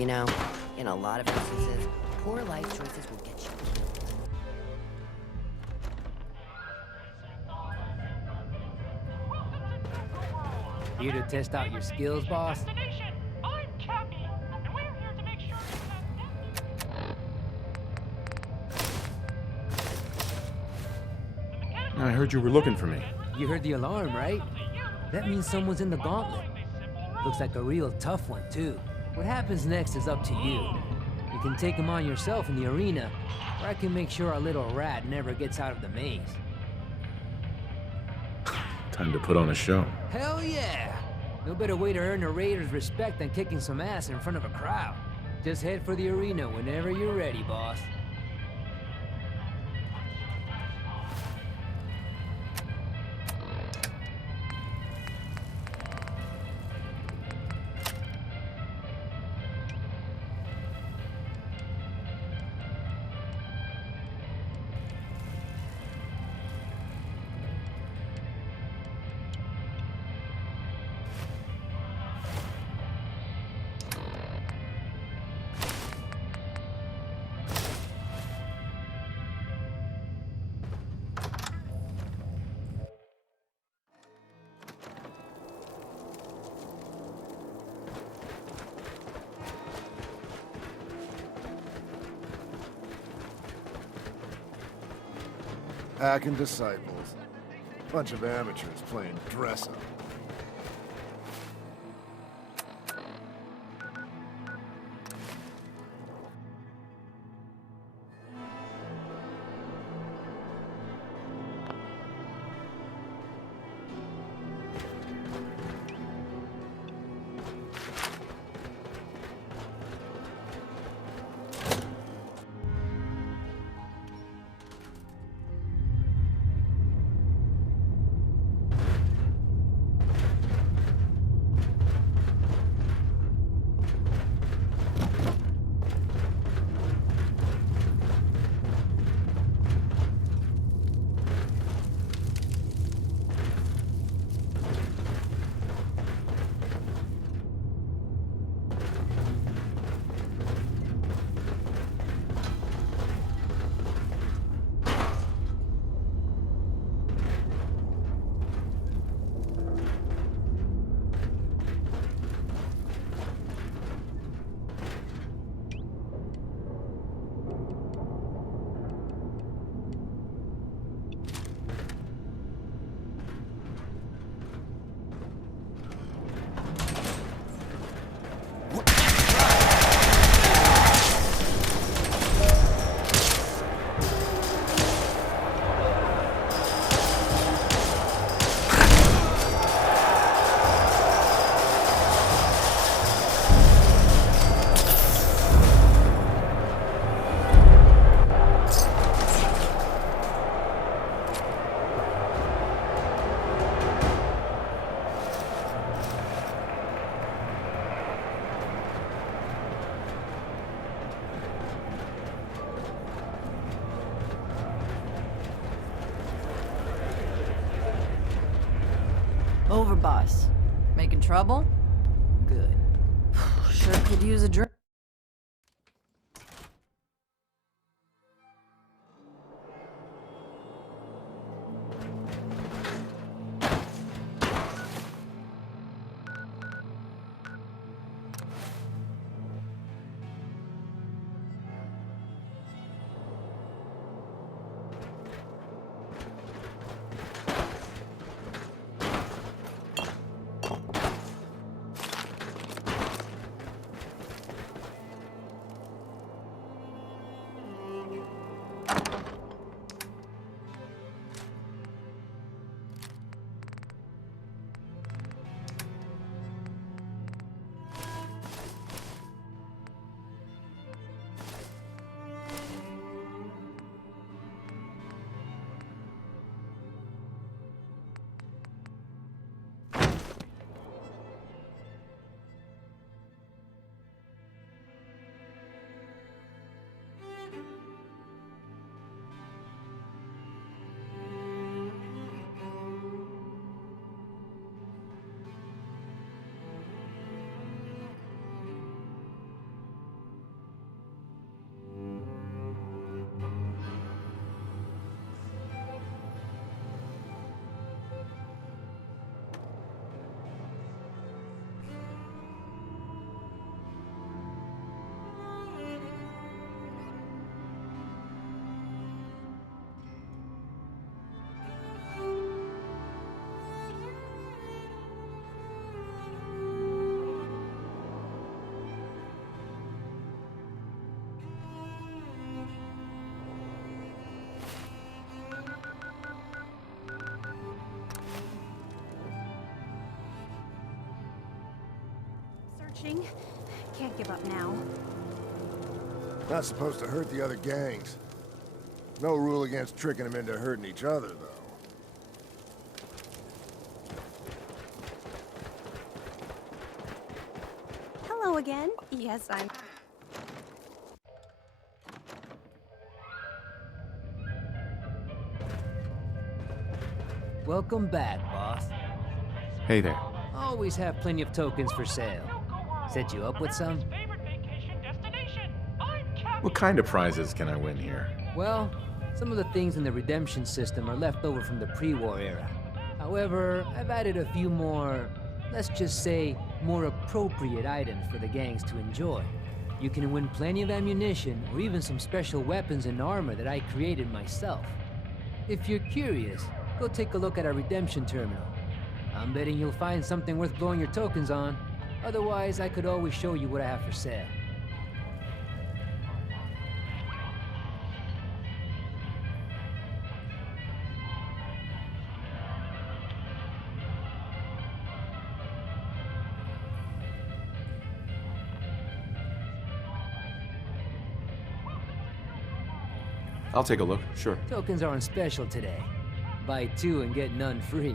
You know, in a lot of instances, poor life choices will get you killed. Here to test out your skills, boss? I heard you were looking for me. You heard the alarm, right? That means someone's in the gauntlet. Looks like a real tough one, too. What happens next is up to you. You can take him on yourself in the arena, or I can make sure our little rat never gets out of the maze. Time to put on a show. Hell yeah! No better way to earn a Raiders' respect than kicking some ass in front of a crowd. Just head for the arena whenever you're ready, boss. Hacking disciples. Bunch of amateurs playing dress-up. Over, boss. Making trouble? Good. Sure could use a drink. watching. Can't give up now. Not supposed to hurt the other gangs. No rule against tricking them into hurting each other, though. Hello again. Yes, I'm... Welcome back, boss. Hey there. Always have plenty of tokens for sale. Set you up with some? What kind of prizes can I win here? Well, some of the things in the redemption system are left over from the pre-war era. However, I've added a few more, let's just say, more appropriate items for the gangs to enjoy. You can win plenty of ammunition, or even some special weapons and armor that I created myself. If you're curious, go take a look at our redemption terminal. I'm betting you'll find something worth blowing your tokens on. Otherwise, I could always show you what I have for sale. I'll take a look, sure. Tokens are on special today. Buy 2 and get none free.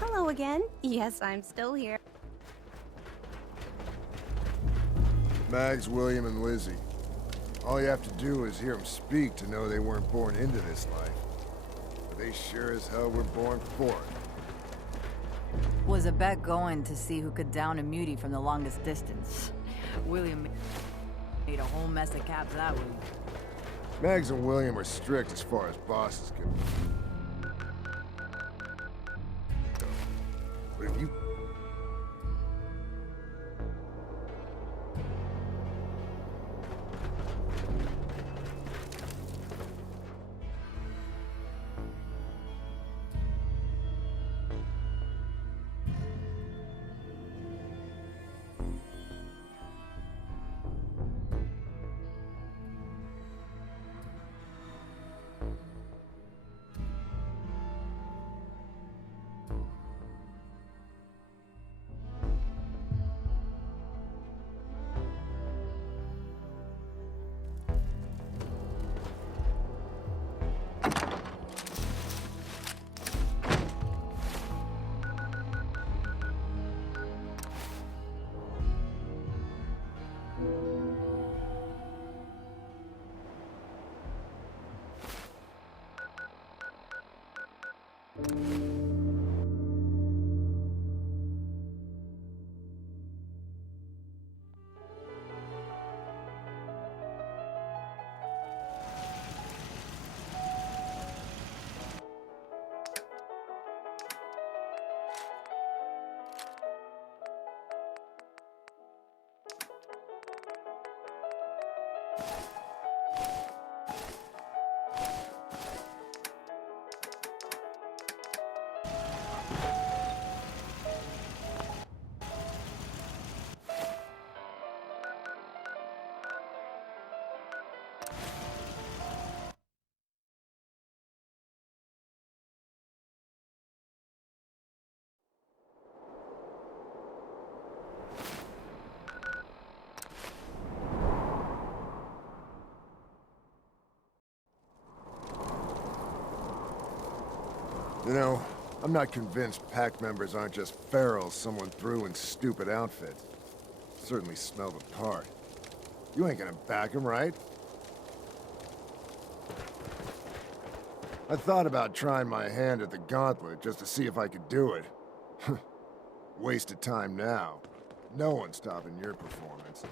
Hello again. Yes, I'm still here. Mags, William, and Lizzie. All you have to do is hear them speak to know they weren't born into this life. But they sure as hell were born for it. Was a bet going to see who could down a mutie from the longest distance. William made a whole mess of caps that week. Mags and William are strict as far as bosses go. But if you... You know, I'm not convinced pack members aren't just ferals someone threw in stupid outfits. Certainly smell the part. You ain't gonna back him, right? I thought about trying my hand at the gauntlet just to see if I could do it. Waste of time now. No one's stopping your performance.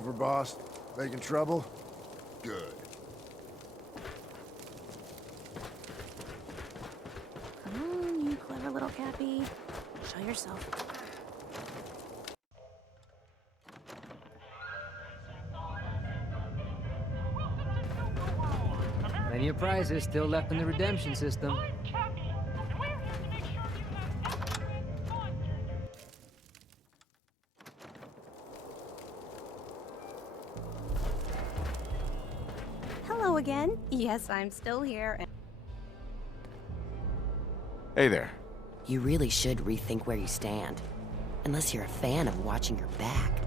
over, boss? Making trouble? Good. Come on, you clever little Cappy. Show yourself. Plenty of prizes still left in the redemption system. Hello again. Yes, I'm still here. Hey there. You really should rethink where you stand. Unless you're a fan of watching your back.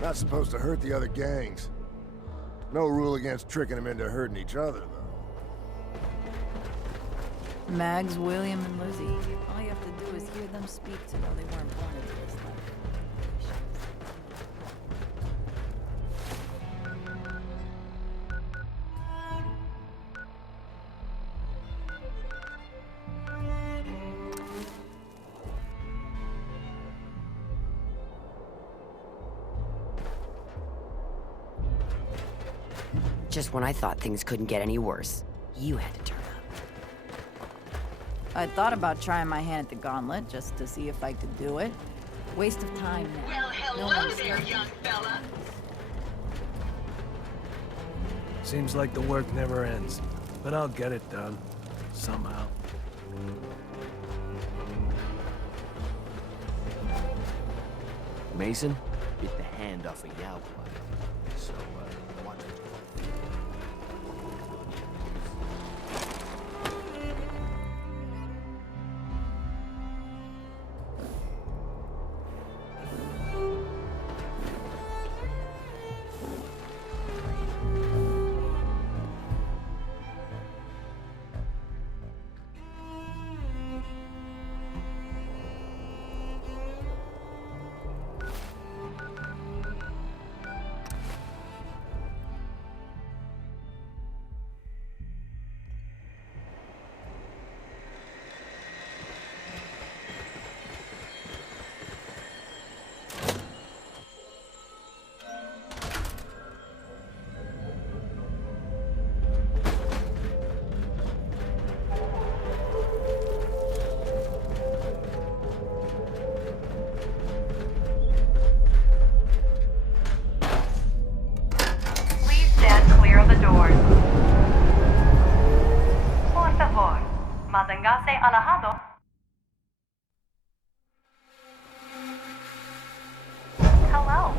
Not supposed to hurt the other gangs. No rule against tricking them into hurting each other, though. Mags, William, and Lizzie. All you have to do is hear them speak to know they weren't born into this life. Just when I thought things couldn't get any worse, you had to turn up. I thought about trying my hand at the gauntlet just to see if I could do it. Waste of time now. Well, hello there, young fella. Seems like the work never ends, but I'll get it done. Somehow. Mason, get the hand off of Yao. So, watch it. Please stand clear of the doors. Por favor, manténgase alejado. Hello,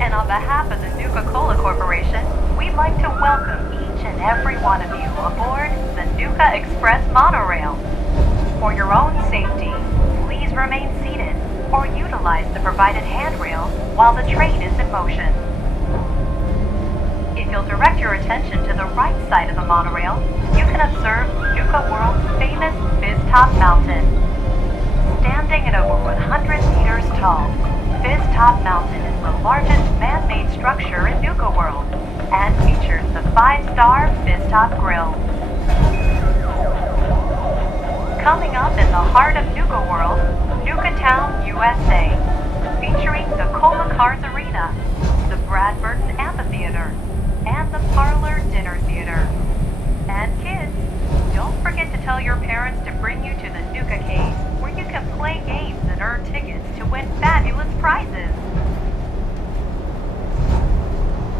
and on behalf of the Nuka-Cola Corporation, we'd like to welcome each and every one of you aboard the Nuka Express monorail. For your own safety, please remain seated or utilize the provided handrail while the train is in motion. If you'll direct your attention to the right side of the monorail, you can observe Nuka World's famous Fizz Top Mountain. Standing at over 100 meters tall, Fizz Top Mountain is the largest man-made structure in Nuka World and features the 5-star Fizz Top Grill. Coming up in the heart of Nuka World, Nuka Town, USA, featuring the Cola Cars Arena, the Brad Burton Amphitheater, and the Parlor Dinner Theater. And kids, don't forget to tell your parents to bring you to the Nuka Cave, where you can play games and earn tickets to win fabulous prizes.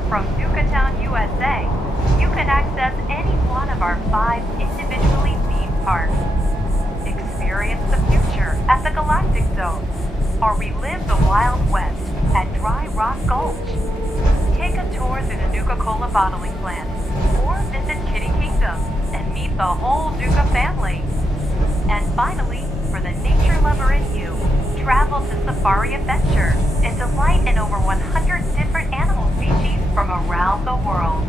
From Nuka Town, USA, you can access any one of our 5 individually themed parks. Experience the future at the Galactic Zone, or relive the Wild West at Dry Rock Gulch. Take a tour through the Nuka-Cola bottling plant, or visit Kitty Kingdom and meet the whole Nuka family. And finally, for the nature lover in you, travel to Safari Adventure and delight in over 100 different animal species from around the world.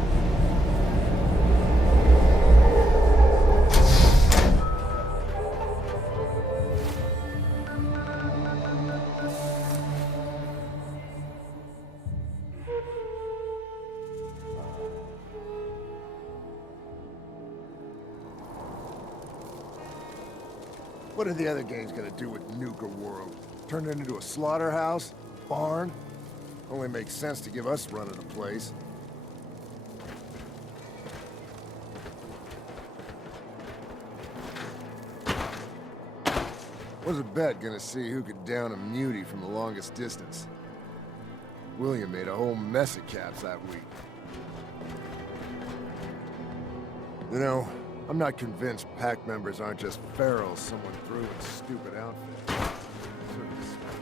What are the other gangs gonna do with Nuka World? Turn it into a slaughterhouse? Barn? Only makes sense to give us run of the place. Was a bet gonna see who could down a mutie from the longest distance. William made a whole mess of caps that week. You know, I'm not convinced pack members aren't just ferals someone threw in stupid outfits. Sort of suspect.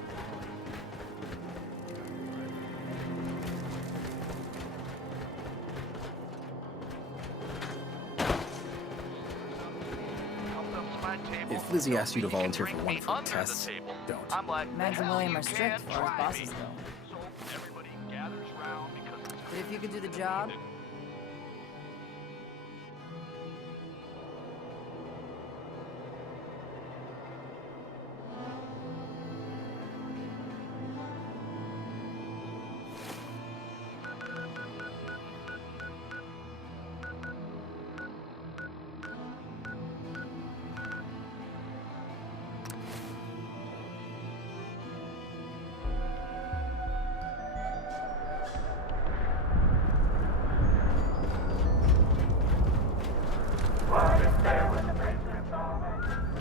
If Lizzie asked you to volunteer for one of her tests, don't. Mags and William are strict for his bosses, though. But if you could do the job,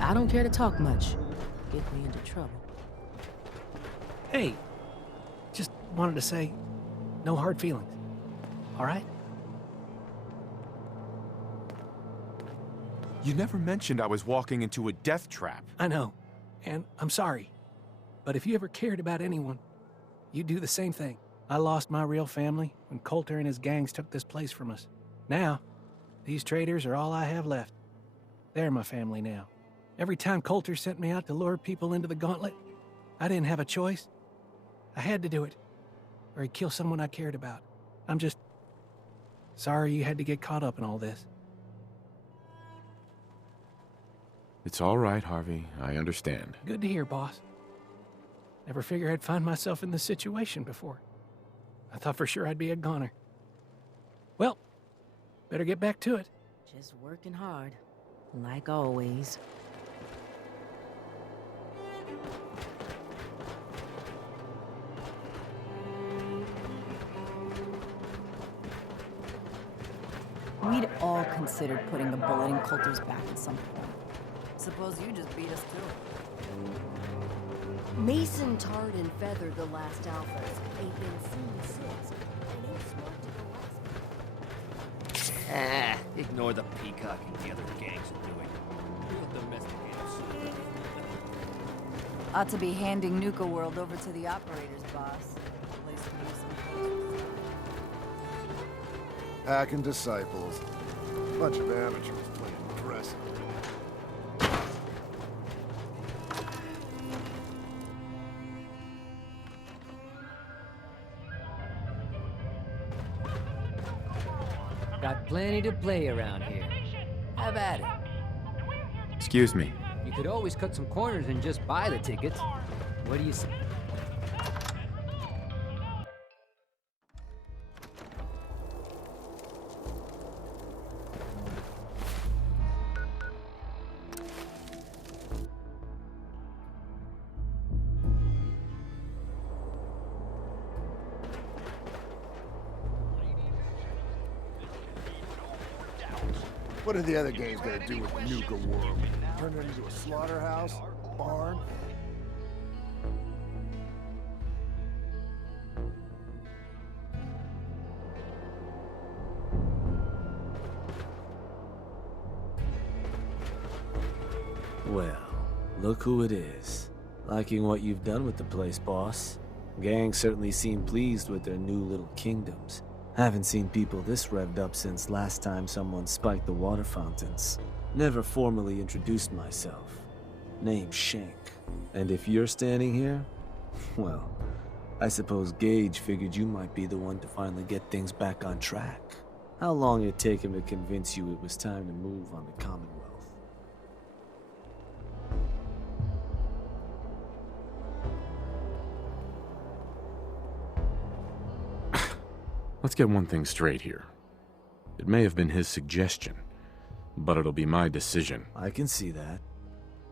I don't care to talk much. Get me into trouble. Hey, just wanted to say, no hard feelings. All right? You never mentioned I was walking into a death trap. I know, and I'm sorry. But if you ever cared about anyone, you'd do the same thing. I lost my real family when Coulter and his gangs took this place from us. Now, these traitors are all I have left. They're my family now. Every time Coulter sent me out to lure people into the gauntlet, I didn't have a choice. I had to do it, or he'd kill someone I cared about. I'm just sorry you had to get caught up in all this. It's all right, Harvey. I understand. Good to hear, boss. Never figured I'd find myself in this situation before. I thought for sure I'd be a goner. Well, better get back to it. Just working hard, like always. we'd all considered putting a bullet in Coulter's back at some point. Suppose you just beat us to it. Mason tarred and feathered the last alphas. Ain't been seen since. And ain't smart to go ask. Ignore the peacocking the other gangs are doing. We'll domesticate us. Ought to be handing Nuka World over to the operators, boss. Place for you some. Pack and disciples. Bunch of amateurs playing dress. Got plenty to play around here. Have at it. Excuse me. You could always cut some corners and just buy the tickets. What do you say? What are the other games gonna do with Nuka World? Turn it into a slaughterhouse? Barn? Well, look who it is. Liking what you've done with the place, boss. Gang certainly seem pleased with their new little kingdoms. Haven't seen people this revved up since last time someone spiked the water fountains. Never formally introduced myself. Name's Shank. And if you're standing here, well, I suppose Gage figured you might be the one to finally get things back on track. How long it take him to convince you it was time to move on the Commonwealth? Let's get one thing straight here. It may have been his suggestion, but it'll be my decision. I can see that.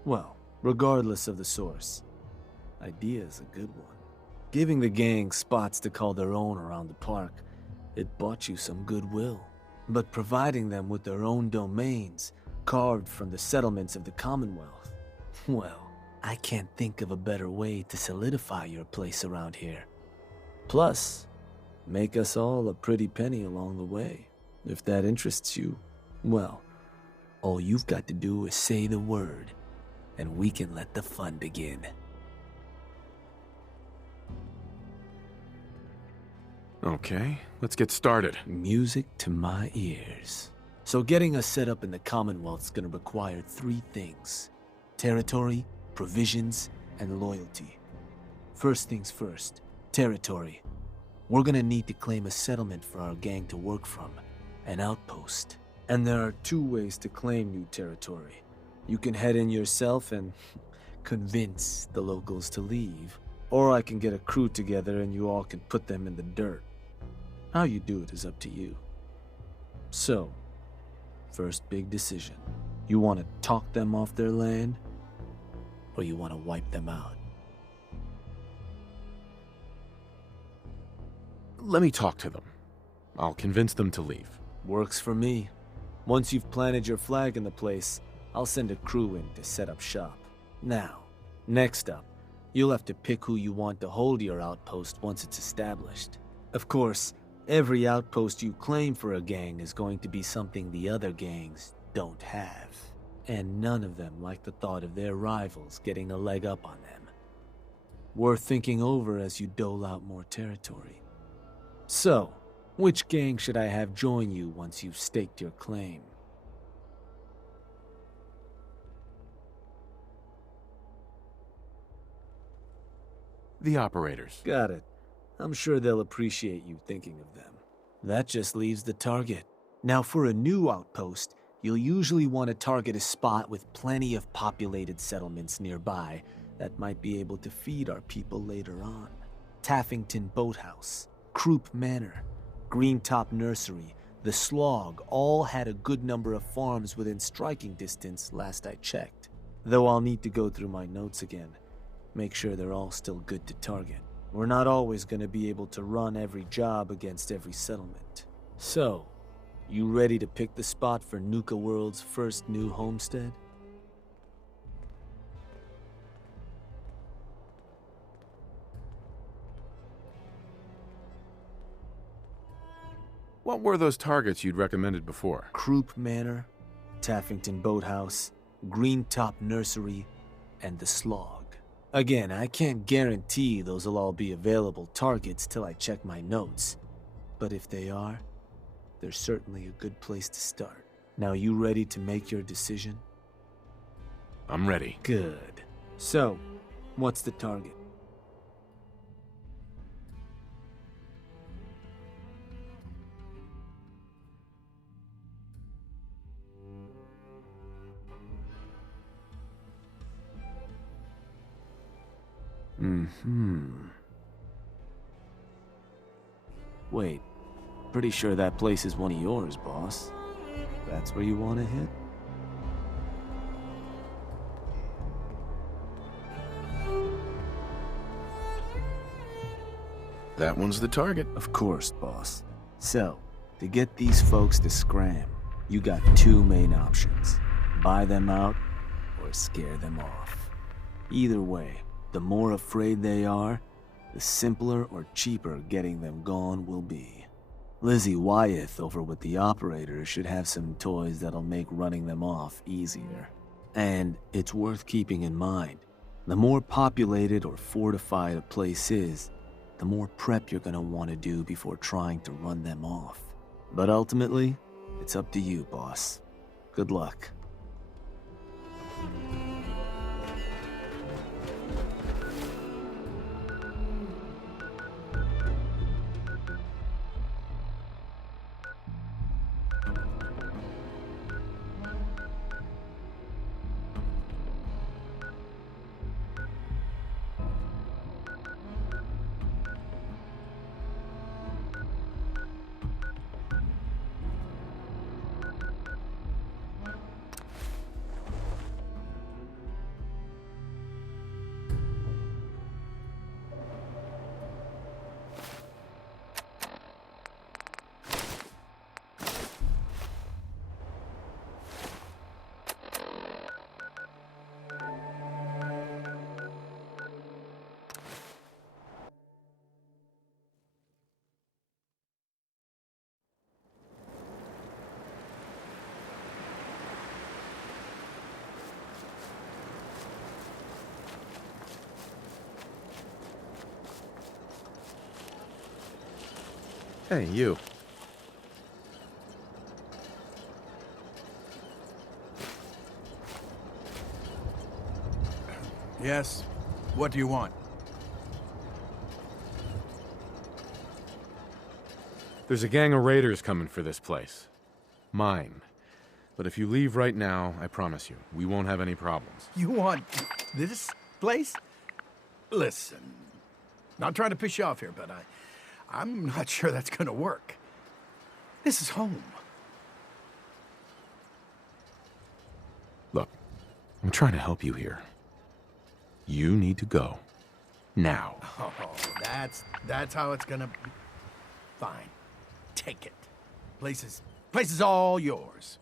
Well, regardless of the source. Idea is a good one. Giving the gang spots to call their own around the park, it bought you some goodwill. But providing them with their own domains, carved from the settlements of the Commonwealth, well, I can't think of a better way to solidify your place around here. Plus, make us all a pretty penny along the way. If that interests you, well, all you've got to do is say the word, and we can let the fun begin. Okay, let's get started. Music to my ears. So getting us set up in the Commonwealth's gonna require 3 things: territory, provisions, and loyalty. First things first, territory. We're gonna need to claim a settlement for our gang to work from, an outpost. And there are 2 ways to claim new territory. You can head in yourself and convince the locals to leave, or I can get a crew together and you all can put them in the dirt. How you do it is up to you. So, first big decision. You want to talk them off their land, or you want to wipe them out? Let me talk to them. I'll convince them to leave. Works for me. Once you've planted your flag in the place, I'll send a crew in to set up shop. Now, next up, you'll have to pick who you want to hold your outpost once it's established. Of course, every outpost you claim for a gang is going to be something the other gangs don't have. And none of them like the thought of their rivals getting a leg up on them. Worth thinking over as you dole out more territory. So, which gang should I have join you once you've staked your claim? The operators. Got it. I'm sure they'll appreciate you thinking of them. That just leaves the target. Now, for a new outpost, you'll usually want to target a spot with plenty of populated settlements nearby that might be able to feed our people later on. Taffington Boathouse, Croup Manor, Greentop Nursery, the Slog all had a good number of farms within striking distance last I checked. Though I'll need to go through my notes again. Make sure they're all still good to target. We're not always going to be able to run every job against every settlement. So, you ready to pick the spot for Nuka World's first new homestead? What were those targets you'd recommended before? Croup Manor, Taffington Boathouse, Greentop Nursery, and the Slog. Again, I can't guarantee those will all be available targets till I check my notes. But if they are, they're certainly a good place to start. Now, you ready to make your decision? I'm ready. Good. So, what's the target? Wait, pretty sure that place is one of yours, boss. That's where you want to hit? That one's the target. Of course, boss. So, to get these folks to scram, you got 2 main options. Buy them out, or scare them off. Either way, the more afraid they are, the simpler or cheaper getting them gone will be. Lizzie Wyeth over with the operators should have some toys that'll make running them off easier. And it's worth keeping in mind, the more populated or fortified a place is, the more prep you're gonna want to do before trying to run them off. But ultimately, it's up to you, boss. Good luck. Hey, you. Yes? What do you want? There's a gang of raiders coming for this place. Mine. But if you leave right now, I promise you, we won't have any problems. You want this place? Listen, not trying to piss you off here, but I'm not sure that's gonna work. This is home. Look, I'm trying to help you here. You need to go. Now. Oh, that's how it's gonna be. Fine. Take it. Place is all yours.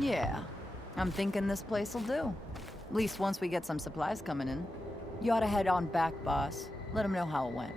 Yeah, I'm thinking this place will do. At least once we get some supplies coming in. You ought to head on back, boss. Let him know how it went.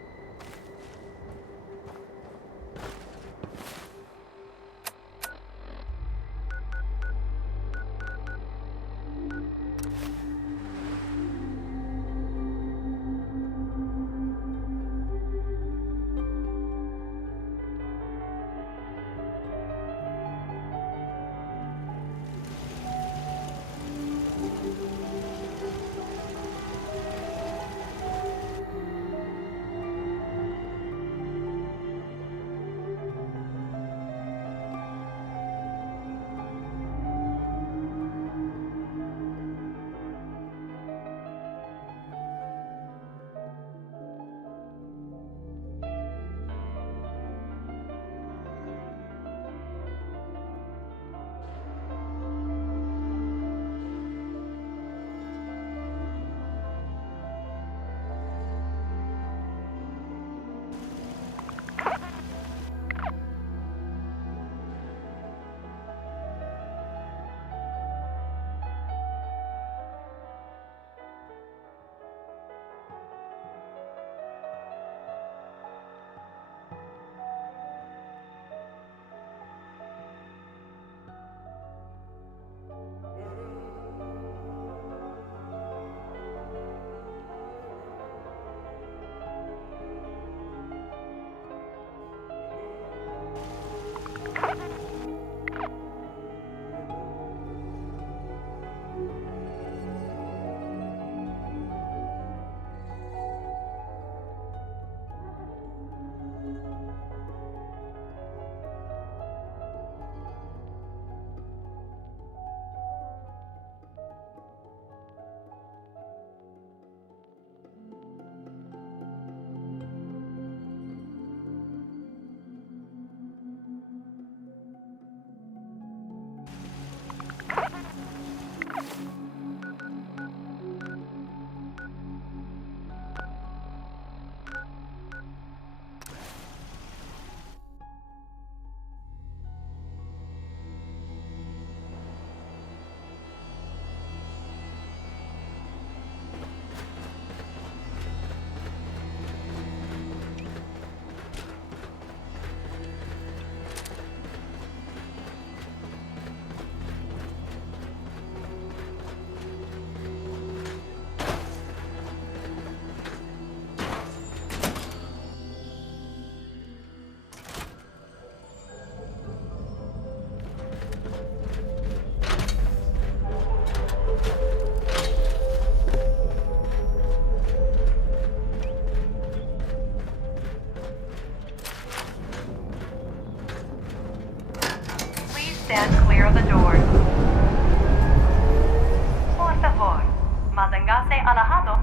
trabajado.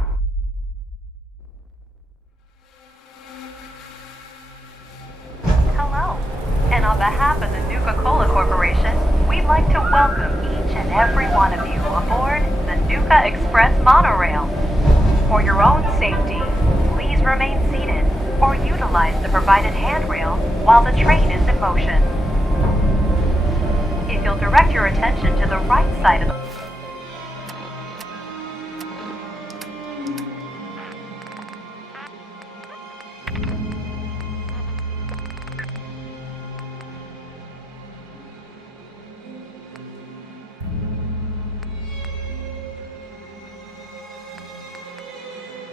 Hello, and on behalf of the Nuka-Cola Corporation, we'd like to welcome each and every one of you aboard the Nuka Express monorail. For your own safety, please remain seated or utilize the provided handrail while the train is in motion. If you'll direct your attention to the right side of the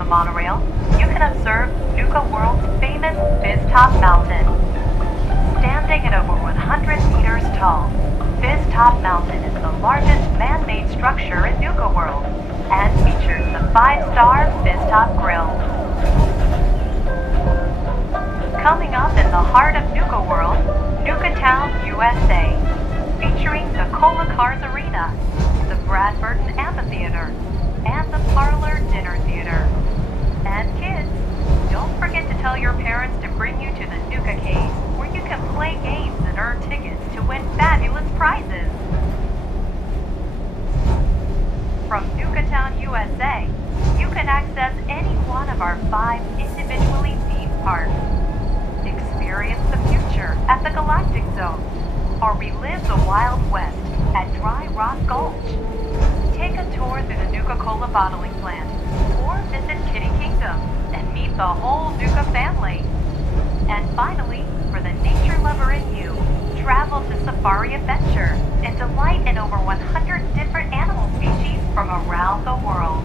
monorail, you can observe Nuka World's famous Fizz-Top Mountain. Standing at over 100 meters tall, Fizz-Top Mountain is the largest man-made structure in Nuka World and features the 5-star Fizz-Top Grill. Coming up in the heart of Nuka World, Nuka Town, USA, featuring the Cola Cars Arena, the Bradburton Amphitheater, and the Parlor Dinner Theater. And kids, don't forget to tell your parents to bring you to the Nuka Cave, where you can play games and earn tickets to win fabulous prizes. From Nuka Town, USA, you can access any one of our 5 individually themed parks. Experience the future at the Galactic Zone, or relive the Wild West at Dry Rock Gulch. Take a tour through the Nuka-Cola bottling plant, or visit Kitty Kingdom and meet the whole Nuka family. And finally, for the nature lover in you, travel to Safari Adventure and delight in over 100 different animal species from around the world.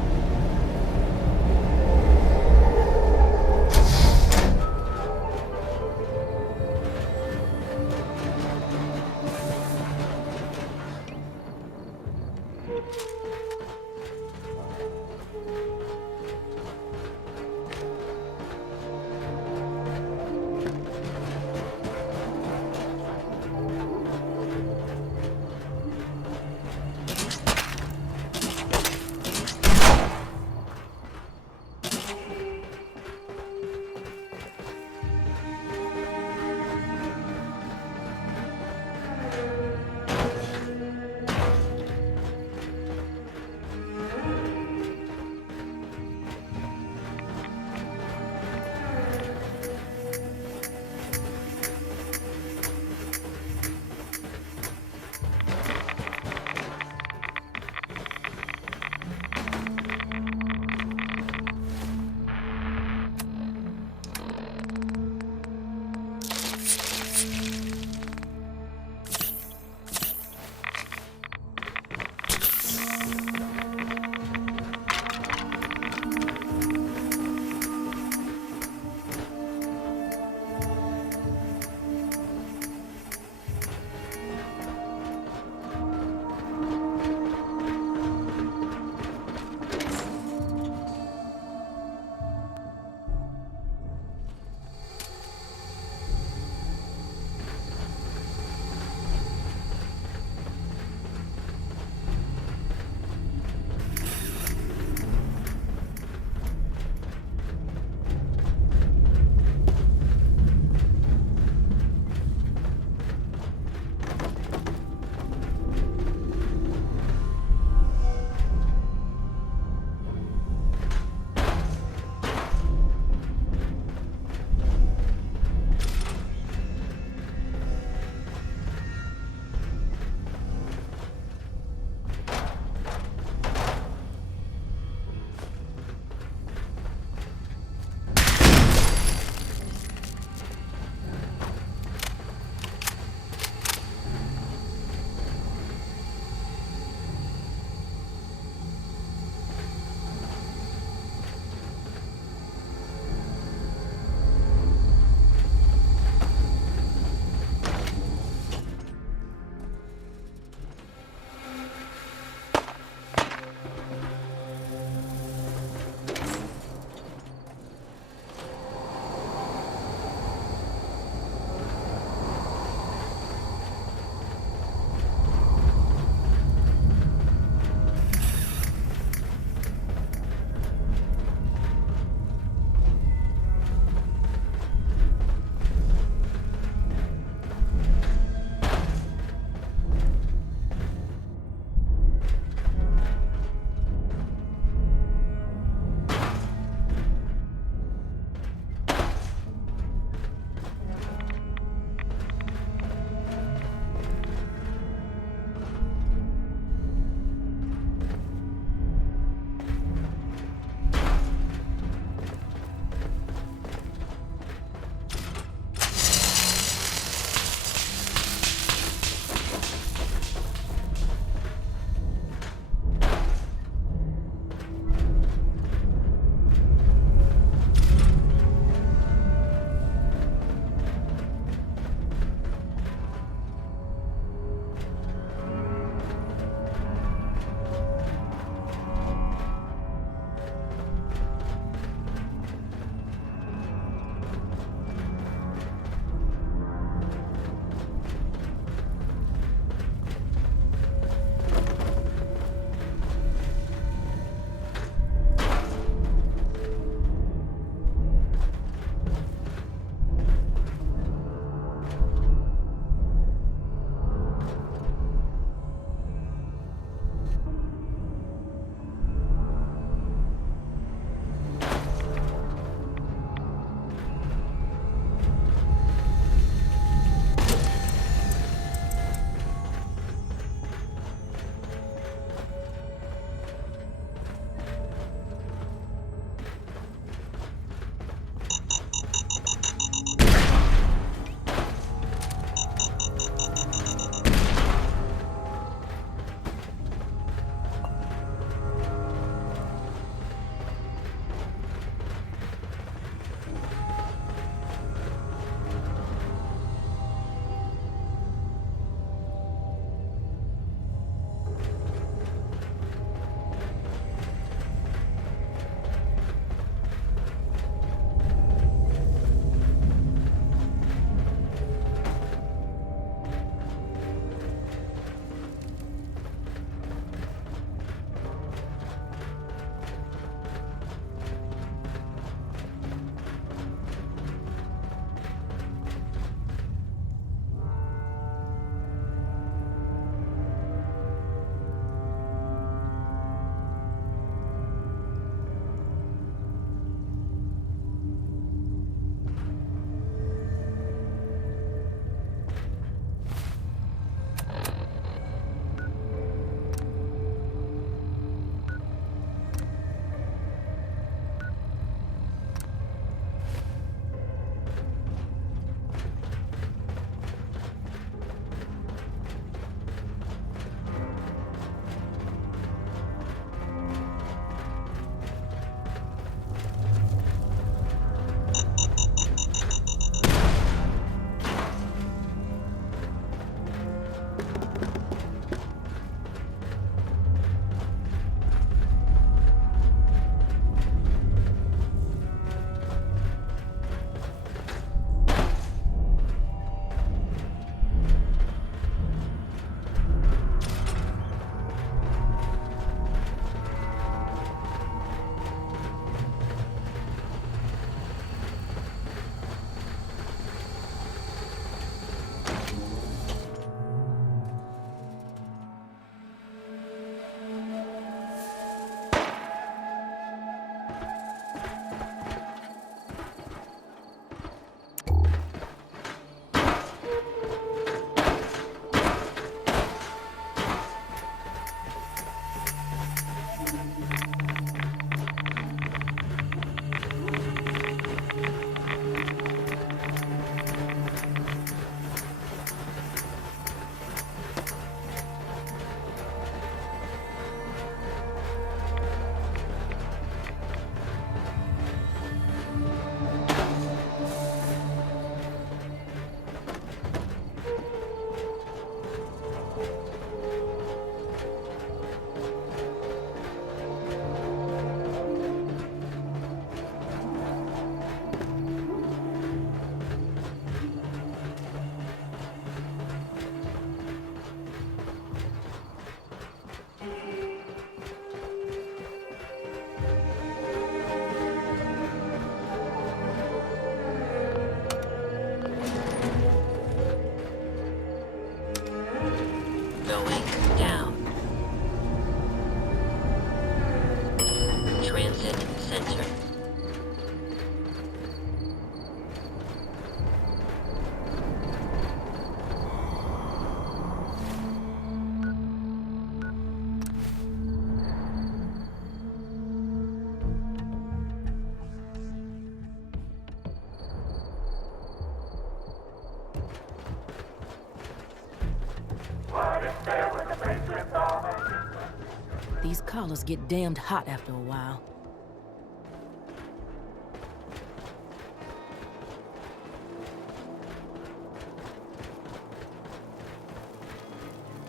These collars get damned hot after a while.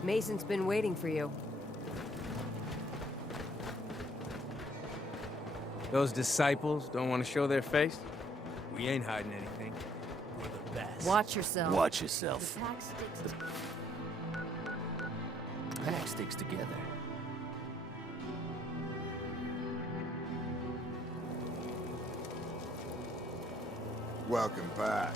Mason's been waiting for you. Those disciples don't want to show their face? We ain't hiding anything. We're the best. Watch yourself. Watch yourself. The pack sticks Pack sticks together. Welcome back.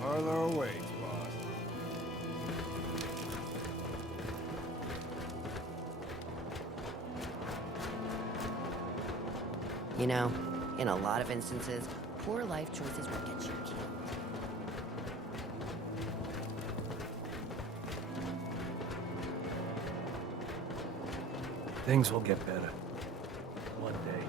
Parlor awaits, boss. You know, in a lot of instances, poor life choices will get you killed. Things will get better. One day.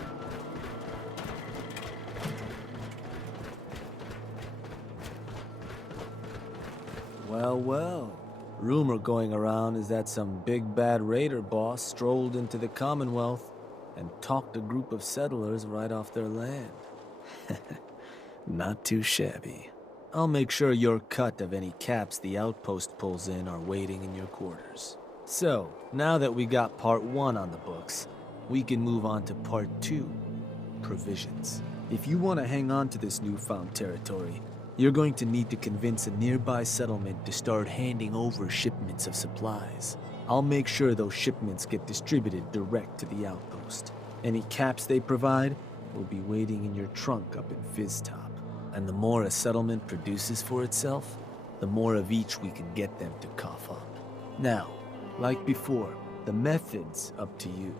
Well, well. Rumor going around is that some big bad raider boss strolled into the Commonwealth and talked a group of settlers right off their land. Not too shabby. I'll make sure your cut of any caps the outpost pulls in are waiting in your quarters. So, now that we got part 1 on the books, we can move on to part 2, provisions. If you want to hang on to this newfound territory, you're going to need to convince a nearby settlement to start handing over shipments of supplies. I'll make sure those shipments get distributed direct to the outpost. Any caps they provide will be waiting in your trunk up in Fizztop. And the more a settlement produces for itself, the more of each we can get them to cough up. Now, like before, the method's up to you.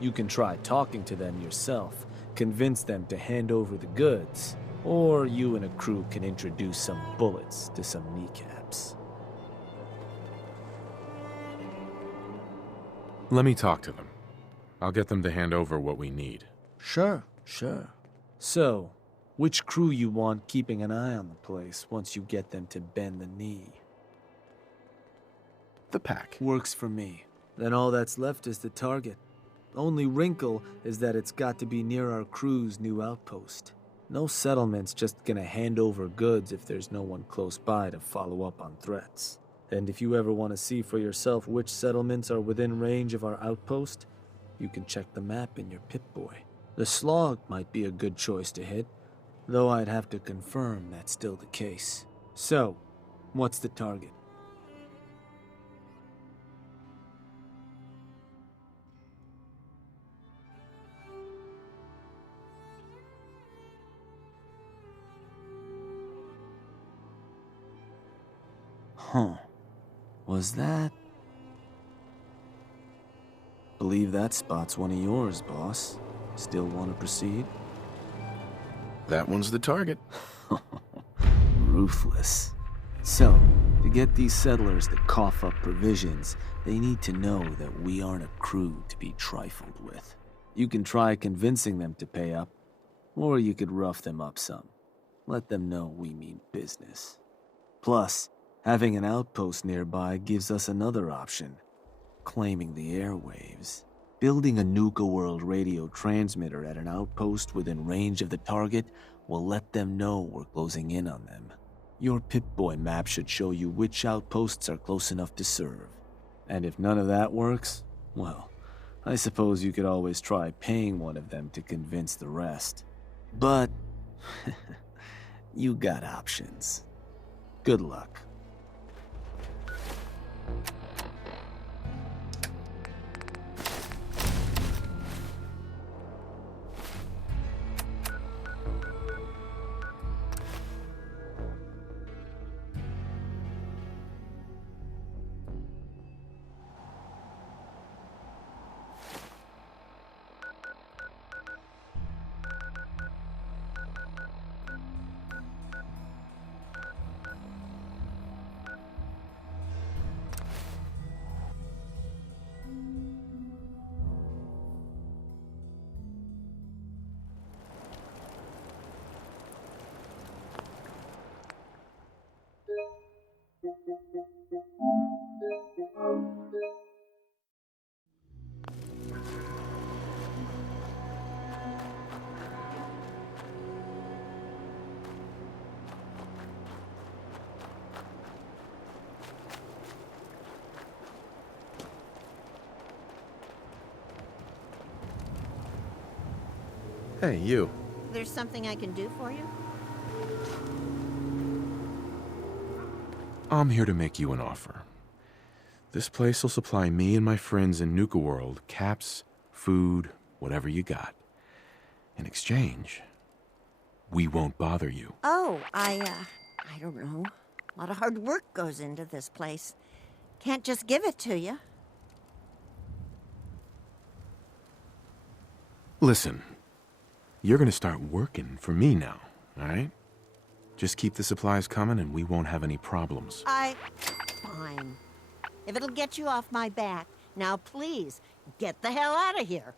You can try talking to them yourself, convince them to hand over the goods, or you and a crew can introduce some bullets to some kneecaps. Let me talk to them. I'll get them to hand over what we need. Sure. So, which crew you want keeping an eye on the place once you get them to bend the knee? The pack. Works for me. Then all that's left is the target. Only wrinkle is that it's got to be near our crew's new outpost. No settlement's just gonna hand over goods if there's no one close by to follow up on threats. And if you ever want to see for yourself which settlements are within range of our outpost, you can check the map in your Pip-Boy. The Slog might be a good choice to hit, though I'd have to confirm that's still the case. So, what's the target? Huh. Was that? Believe that spot's one of yours, boss. Still want to proceed? That one's the target. Ruthless. So, to get these settlers to cough up provisions, they need to know that we aren't a crew to be trifled with. You can try convincing them to pay up, or you could rough them up some. Let them know we mean business. Plus, having an outpost nearby gives us another option. Claiming the airwaves. Building a Nuka World radio transmitter at an outpost within range of the target will let them know we're closing in on them. Your Pip-Boy map should show you which outposts are close enough to serve. And if none of that works, well, I suppose you could always try paying one of them to convince the rest. But, you got options. Good luck. Hey, you. There's something I can do for you? I'm here to make you an offer. This place will supply me and my friends in Nuka World caps, food, whatever you got. In exchange, we won't bother you. Oh, I don't know. A lot of hard work goes into this place. Can't just give it to you. Listen, you're gonna start working for me now, all right? Just keep the supplies coming and we won't have any problems. Fine. If it'll get you off my back, now please, get the hell out of here.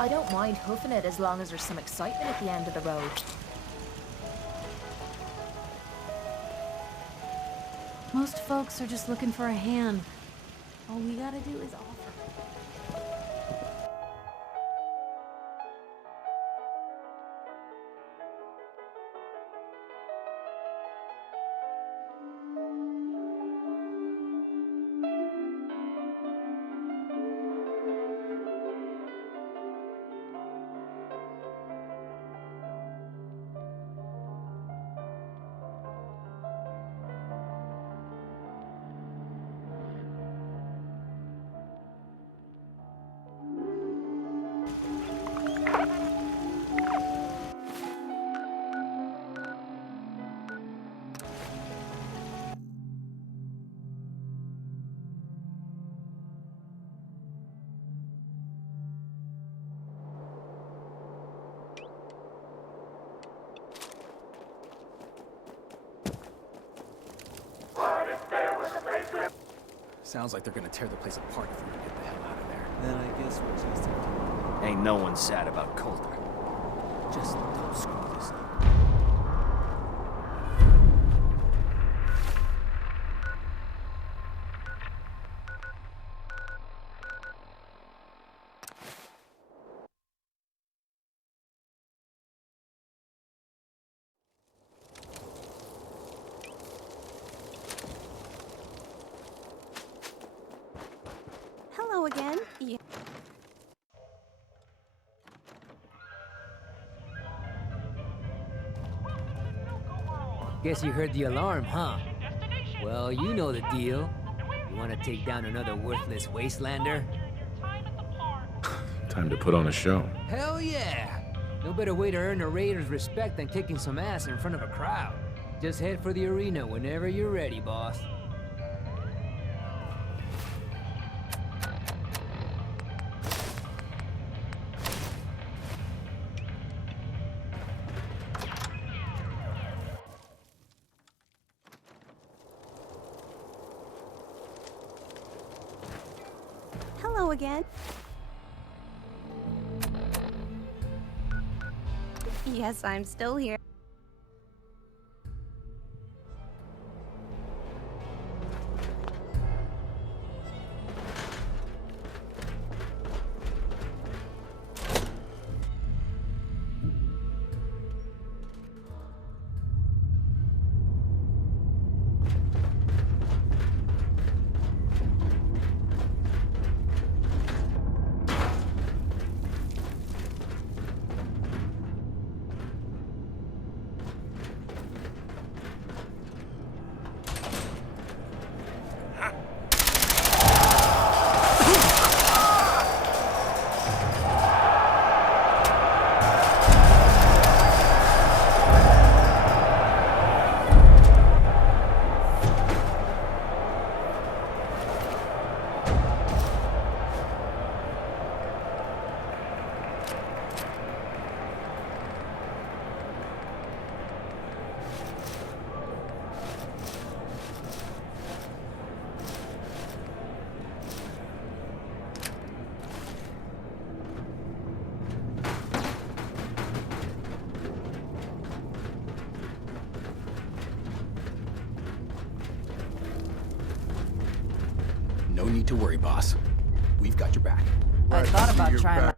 I don't mind hoofing it as long as there's some excitement at the end of the road. Most folks are just looking for a hand. All we gotta do is offer. Sounds like they're gonna tear the place apart if we can get the hell out of there. Then I guess we're just in. Ain't no one sad about Coulter. Just don't screw this up. Hello again. Yeah. Guess you heard the alarm, huh? Well, you know the deal. You want to take down another worthless wastelander? Time to put on a show. Hell yeah! No better way to earn a raider's respect than kicking some ass in front of a crowd. Just head for the arena whenever you're ready, boss. again? Yes, I'm still here. No need to worry, boss. We've got your back. I thought about trying